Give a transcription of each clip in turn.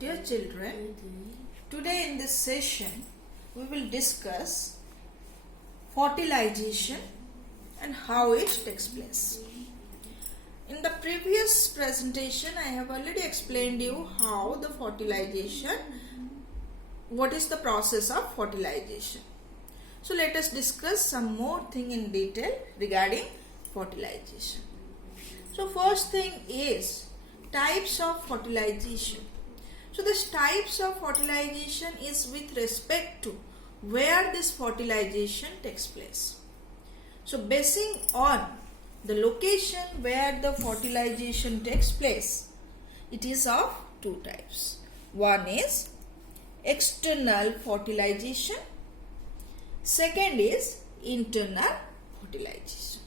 Dear children, today in this session we will discuss fertilization and how it takes place. In the previous presentation I have already explained you how the fertilization, what is the process of fertilization. So let us discuss some more thing in detail regarding fertilization. So first thing is types of fertilization. So this types of fertilization is with respect to where this fertilization takes place. So basing on the location where the fertilization takes place, it is of two types. One is external fertilization. Second is internal fertilization.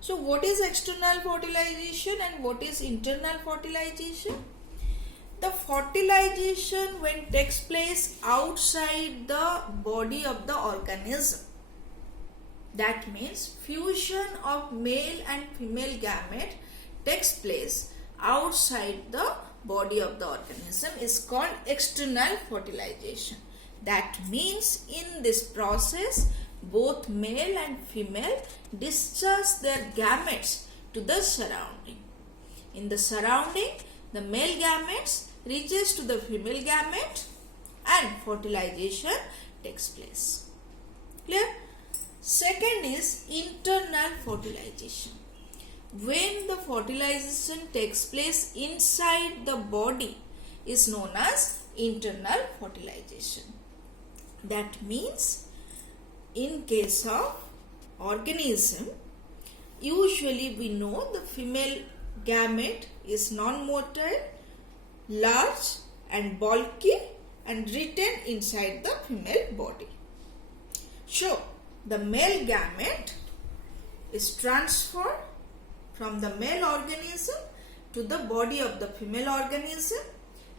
So what is external fertilization and what is internal fertilization? The fertilization when takes place outside the body of the organism. That means fusion of male and female gamete takes place outside the body of the organism is called external fertilization. That means in this process both male and female discharge their gametes to the surrounding. In the surrounding, the male gametes reaches to the female gamete and fertilization takes place. Clear? Second is internal fertilization. When the fertilization takes place inside the body is known as internal fertilization. That means in case of organism, usually we know the female gamete is non-motile, large and bulky and retained inside the female body. So the male gamete is transferred from the male organism to the body of the female organism,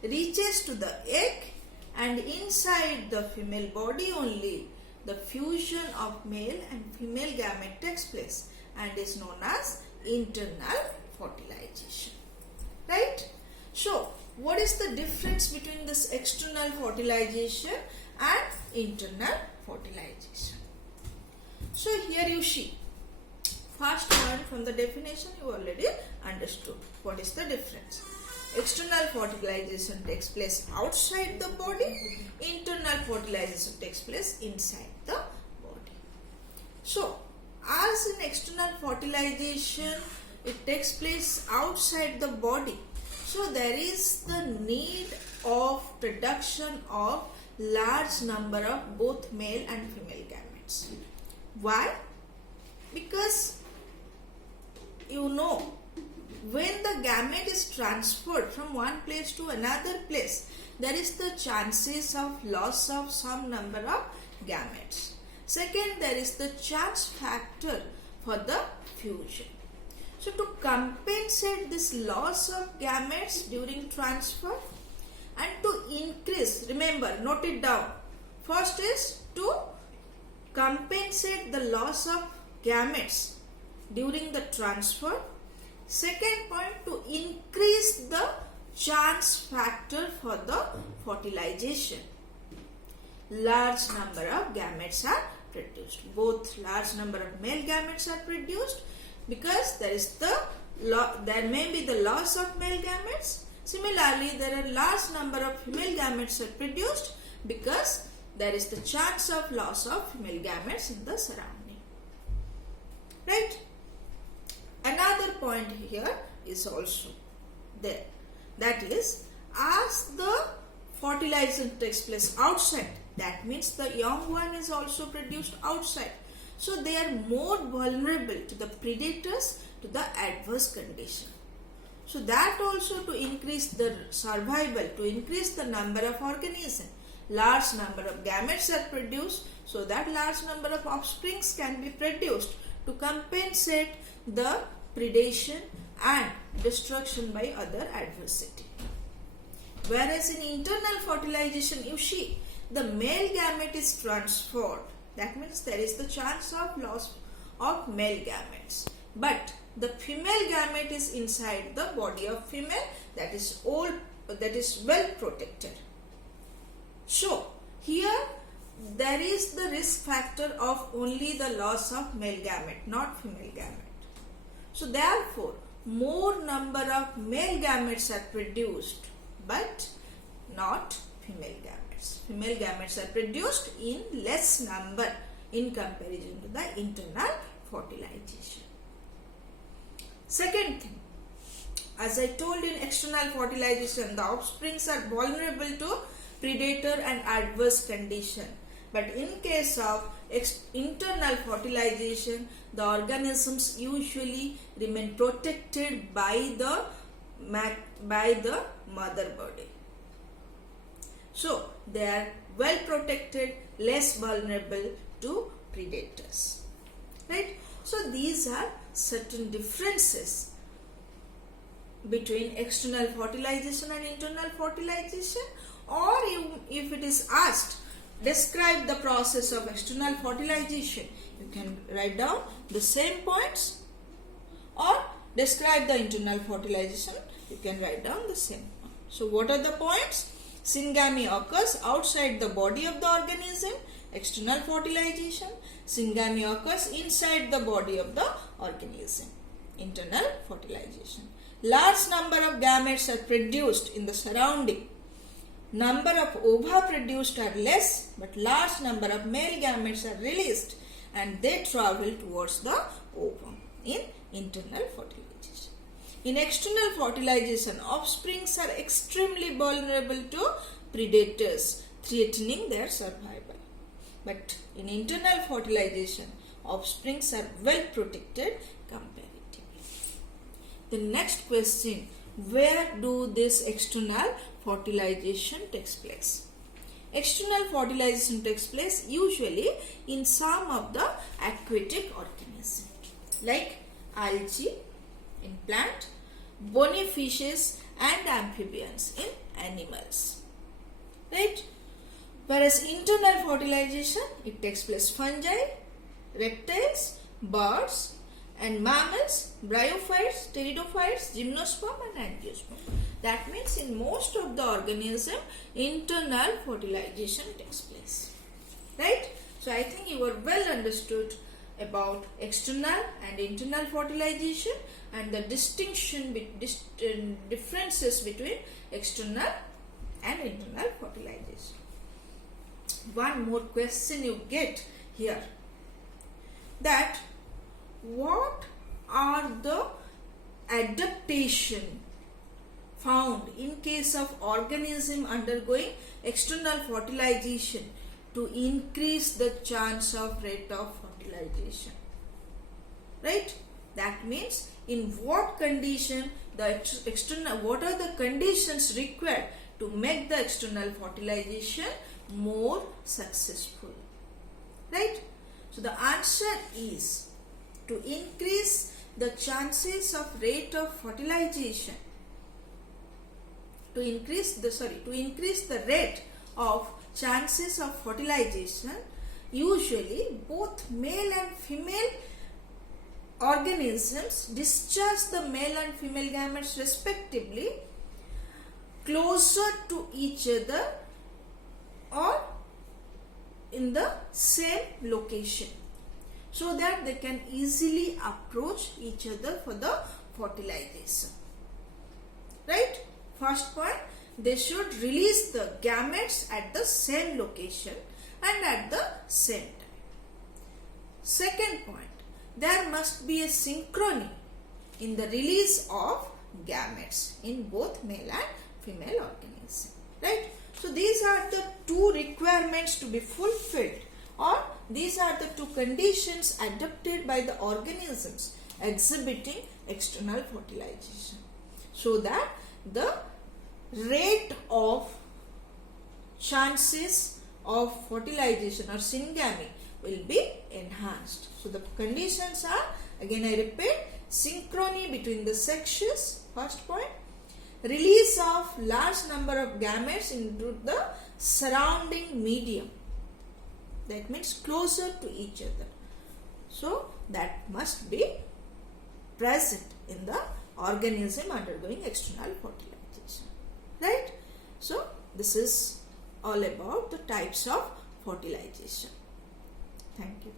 reaches to the egg, and inside the female body only the fusion of male and female gamete takes place and is known as internal fertilization. Right? So what is the difference between this external fertilization and internal fertilization? So here you see, first one from the definition you already understood what is the difference. External fertilization takes place outside the body, internal fertilization takes place inside the body. So as in external fertilization it takes place outside the body, so there is the need of production of large number of both male and female gametes. Why? Because you know, when the gamete is transferred from one place to another place, there is the chances of loss of some number of gametes. Second, there is the chance factor for the fusion. So to compensate this loss of gametes during transfer and to increase, remember, note it down. First is to compensate the loss of gametes during the transfer. Second point, to increase the chance factor for the fertilization. Large number of gametes are produced. Both large number of male gametes are produced because there may be the loss of male gametes. Similarly, there are large number of female gametes are produced because there is the chance of loss of female gametes in the surrounding. Right? Another point here is also there. That is, as the fertilization takes place outside, that means the young one is also produced outside. So they are more vulnerable to the predators, to the adverse condition. So that also to increase the survival, to increase the number of organisms, large number of gametes are produced, so that large number of offsprings can be produced to compensate the predation and destruction by other adversity. Whereas in internal fertilization, you see, the male gamete is transferred. That means there is the chance of loss of male gametes. But the female gamete is inside the body of female, that is well protected. So here there is the risk factor of only the loss of male gamete, not female gamete. So therefore more number of male gametes are produced but not female gametes. Female gametes are produced in less number in comparison to the internal fertilization. Second thing, as I told you, in external fertilization the offsprings are vulnerable to predator and adverse condition. But in case of internal fertilization, the organisms usually remain protected by the mother body. So they are well protected, less vulnerable to predators. Right? So these are certain differences between external fertilization and internal fertilization. Or if it is asked, describe the process of external fertilization, you can write down the same points, or describe the internal fertilization, you can write down the same point. So what are the points? Syngamy occurs outside the body of the organism, external fertilization. Syngamy occurs inside the body of the organism, internal fertilization. Large number of gametes are produced in the surrounding. Number of ova produced are less, but large number of male gametes are released and they travel towards the ovum in internal fertilization. In external fertilization, offsprings are extremely vulnerable to predators, threatening their survival. But in internal fertilization, offsprings are well protected comparatively. The next question, where do this external fertilization takes place? External fertilization takes place usually in some of the aquatic organisms like algae in plant, bony fishes and amphibians in animals. Right? Whereas internal fertilization, it takes place fungi, reptiles, birds and mammals, bryophytes, pteridophytes, gymnosperm and angiosperm. That means in most of the organism, internal fertilization takes place. Right? So I think you are well understood about external and internal fertilization and the differences between external and internal fertilization. One more question you get here, that what are the adaptation found in case of organism undergoing external fertilization to increase the chance of rate of fertilization? Right? That means in what condition the external, what are the conditions required to make the external fertilization more successful? Right? So the answer is to increase the chances of rate of fertilization, to increase the rate of chances of fertilization, usually both male and female organisms discharge the male and female gametes respectively closer to each other or in the same location, so that they can easily approach each other for the fertilization. Right? First point, they should release the gametes at the same location and at the same time. Second point, there must be a synchrony in the release of gametes in both male and female organisms. Right? So these are the two requirements to be fulfilled, or these are the two conditions adopted by the organisms exhibiting external fertilization, so that the rate of chances of fertilization or syngamy will be enhanced. So the conditions are, again I repeat, synchrony between the sexes, first point, release of large number of gametes into the surrounding medium, that means closer to each other. So that must be present in the organism undergoing external fertilization. right? So this is all about the types of fertilization. Thank you.